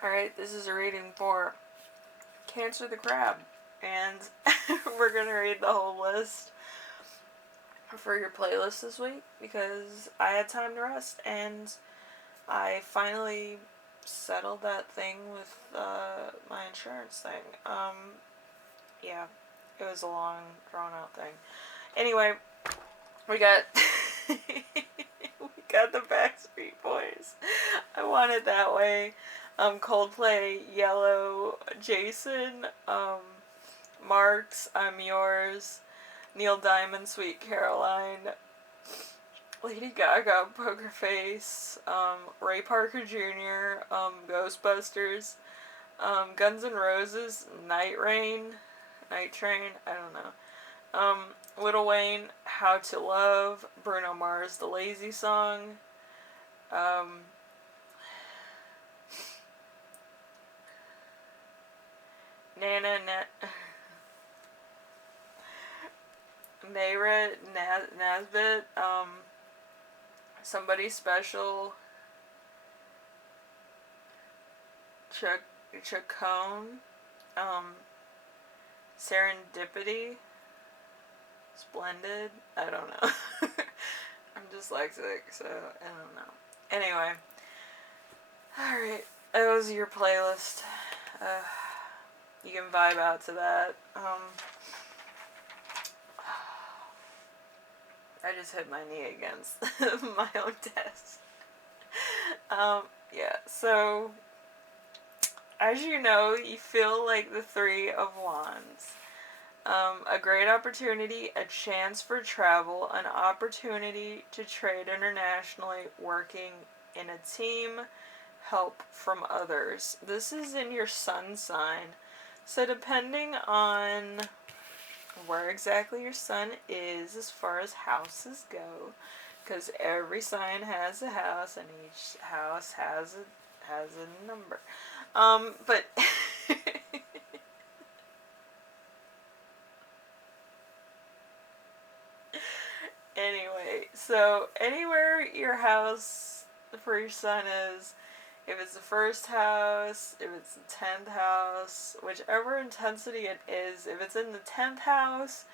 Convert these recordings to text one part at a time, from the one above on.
Alright, this is a reading for Cancer the Crab. And we're gonna read the whole list for your playlist this week because I had time to rest and I finally settled that thing with my insurance thing. Yeah, it was a long, drawn out thing. Anyway, we got we got the Backstreet Boys. I Want It That Way. Coldplay, Yellow, Jason, Marks, I'm Yours, Neil Diamond, Sweet Caroline, Lady Gaga, Poker Face, Ray Parker Jr., Ghostbusters, Guns N' Roses, Night Train, I don't know. Lil Wayne, How to Love, Bruno Mars, The Lazy Song, um, Nana Nayra Nesbitt, Somebody Special, Chicane, Serendipity, Splendid. I don't know. I'm dyslexic, so I don't know. Anyway, alright, that was your playlist. You can vibe out to that. I just hit my knee against my own desk. Yeah, so as you know, you feel like the Three of Wands. A great opportunity, a chance for travel, an opportunity to trade internationally, working in a team, help from others. This is in your sun sign. So depending on where exactly your sun is as far as houses go, because every sign has a house and each house has a number. But anyway, so anywhere your house for your sun is, if it's the first house, if it's the 10th house, whichever intensity it is, if it's in the 10th house,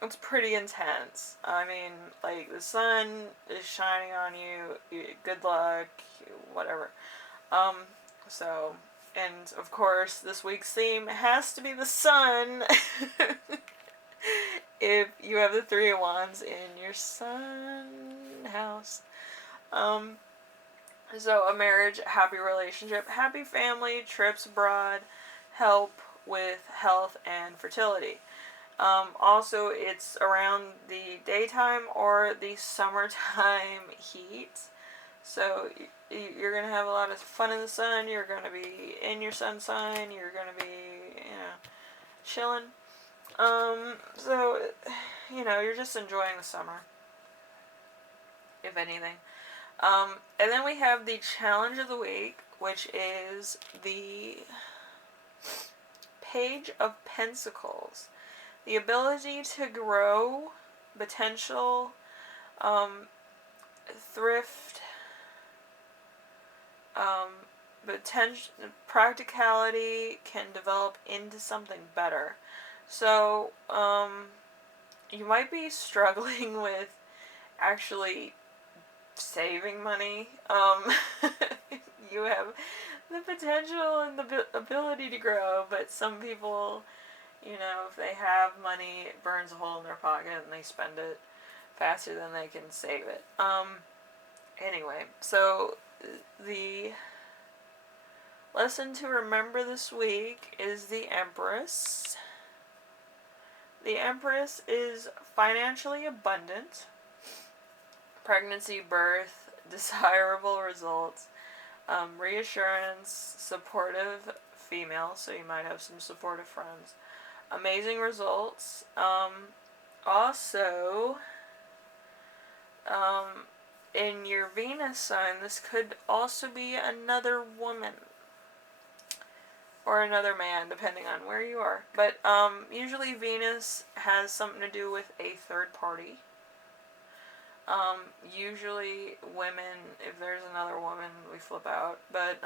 it's pretty intense. I mean, like, the sun is shining on you, good luck, whatever. Um, so, and of course, this week's theme has to be the sun. If you have the Three of Wands in your sun house. So a marriage, happy relationship, happy family, trips abroad, help with health and fertility. Also, it's around the daytime or the summertime heat. So you're going to have a lot of fun in the sun. You're going to be in your sun sign. You're going to be, chilling. So, you're just enjoying the summer, if anything. And then we have the challenge of the week, which is the Page of Pentacles. The ability to grow, potential, thrift, potential, practicality can develop into something better. So, you might be struggling with actually saving money. You have the potential and the ability to grow, but some people, if they have money, it burns a hole in their pocket and they spend it faster than they can save it. Anyway, so the lesson to remember this week is the Empress. The Empress is financially abundant, pregnancy, birth, desirable results, reassurance, supportive female, so you might have some supportive friends, amazing results. Also, in your Venus sign, this could also be another woman or another man, depending on where you are. But usually Venus has something to do with a third party. Usually women, if there's another woman, we flip out. But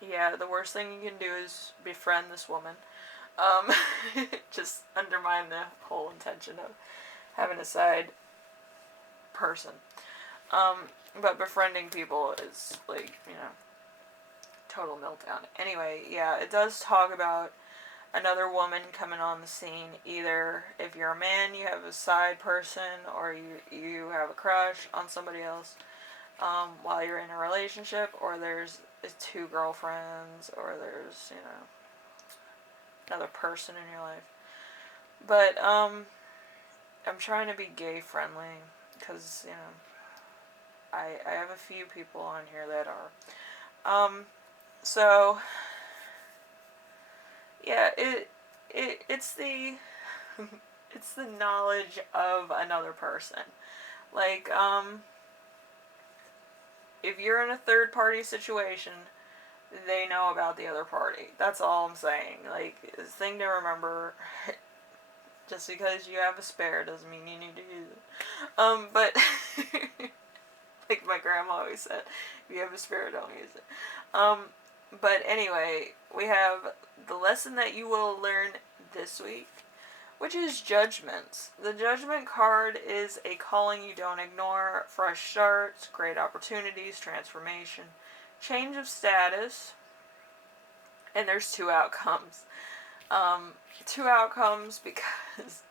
Yeah, the worst thing you can do is befriend this woman. Um, just undermine the whole intention of having a side person. Um, but befriending people is like, total meltdown. Anyway, yeah, it does talk about another woman coming on the scene. Either if you're a man, you have a side person, or you have a crush on somebody else while you're in a relationship, or there's two girlfriends, or there's, another person in your life. But I'm trying to be gay friendly because, I have a few people on here that are. So yeah, it's the it's the knowledge of another person. Like, if you're in a third party situation, they know about the other party. That's all I'm saying. Like, the thing to remember, just because you have a spare doesn't mean you need to use it. But like my grandma always said, if you have a spare, don't use it. But anyway, we have the lesson that you will learn this week, which is judgments. The judgment card is a calling you don't ignore, fresh starts, great opportunities, transformation, change of status, and there's two outcomes. Two outcomes because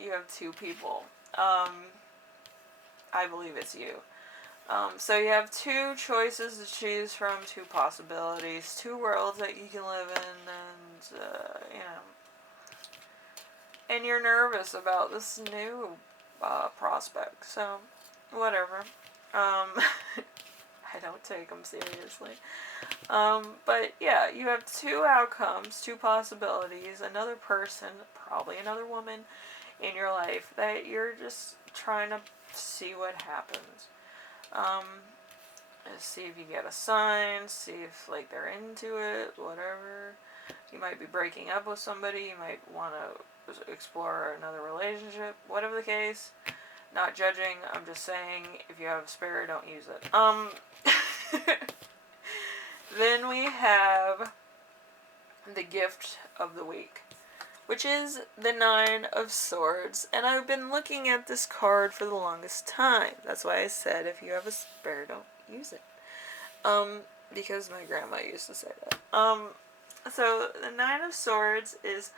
you have two people. I believe it's you. So you have two choices to choose from, two possibilities, two worlds that you can live in, and, and you're nervous about this new prospect, so whatever. I don't take them seriously. But yeah, you have two outcomes, two possibilities, another person, probably another woman in your life that you're just trying to see what happens. See if you get a sign, see if like they're into it, whatever. You might be breaking up with somebody, you might want to explore another relationship, whatever the case. Not judging, I'm just saying if you have a spare, don't use it. Then we have the gift of the week, which is the Nine of Swords. And I've been looking at this card for the longest time. That's why I said if you have a spare, don't use it. Because my grandma used to say that. So the Nine of Swords is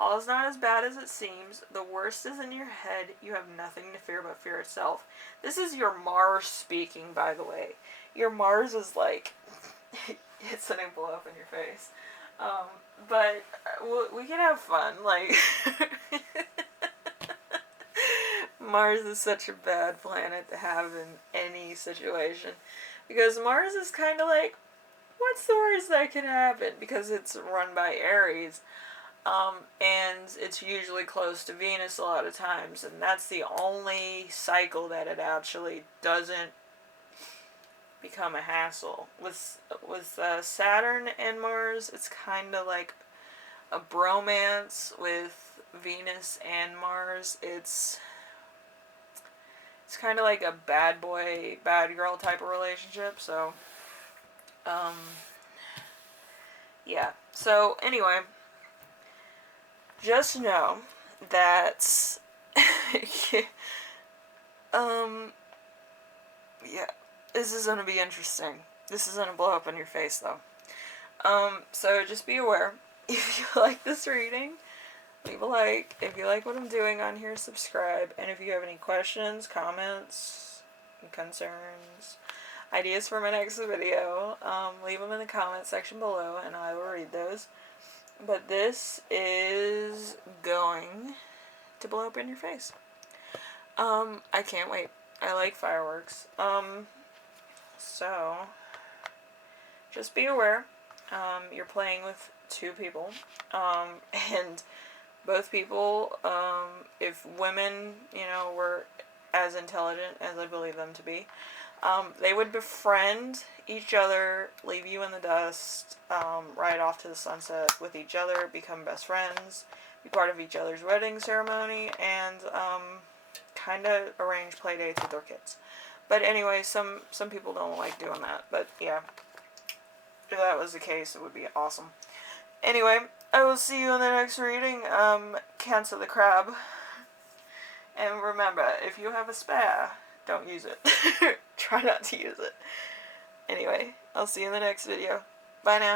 all is not as bad as it seems. The worst is in your head. You have nothing to fear but fear itself. This is your Mars speaking, by the way. Your Mars is like, it's gonna blow up in your face. But we can have fun. Like, Mars is such a bad planet to have in any situation. Because Mars is kind of like, what's the worst that can happen? Because it's run by Aries. And it's usually close to Venus a lot of times. And that's the only cycle that it actually doesn't become a hassle. With Saturn and Mars, it's kind of like a bromance. With Venus and Mars, it's kind of like a bad boy, bad girl type of relationship. So, yeah. So, anyway, just know that, yeah, this is going to be interesting. This is going to blow up in your face, though. So just be aware. If you like this reading, leave a like. If you like what I'm doing on here, subscribe. And if you have any questions, comments, concerns, ideas for my next video, leave them in the comment section below and I will read those. But this is going to blow up in your face. I can't wait. I like fireworks. So just be aware. You're playing with two people. And both people, if women, were as intelligent as I believe them to be, they would befriend each other, leave you in the dust, ride off to the sunset with each other, become best friends, be part of each other's wedding ceremony, and kind of arrange play dates with their kids. But anyway, some people don't like doing that. But yeah, If that was the case, it would be awesome. Anyway, I will see you in the next reading. Cancel the crab. And remember, if you have a spare, don't use it. Try not to use it. Anyway, I'll see you in the next video. Bye now.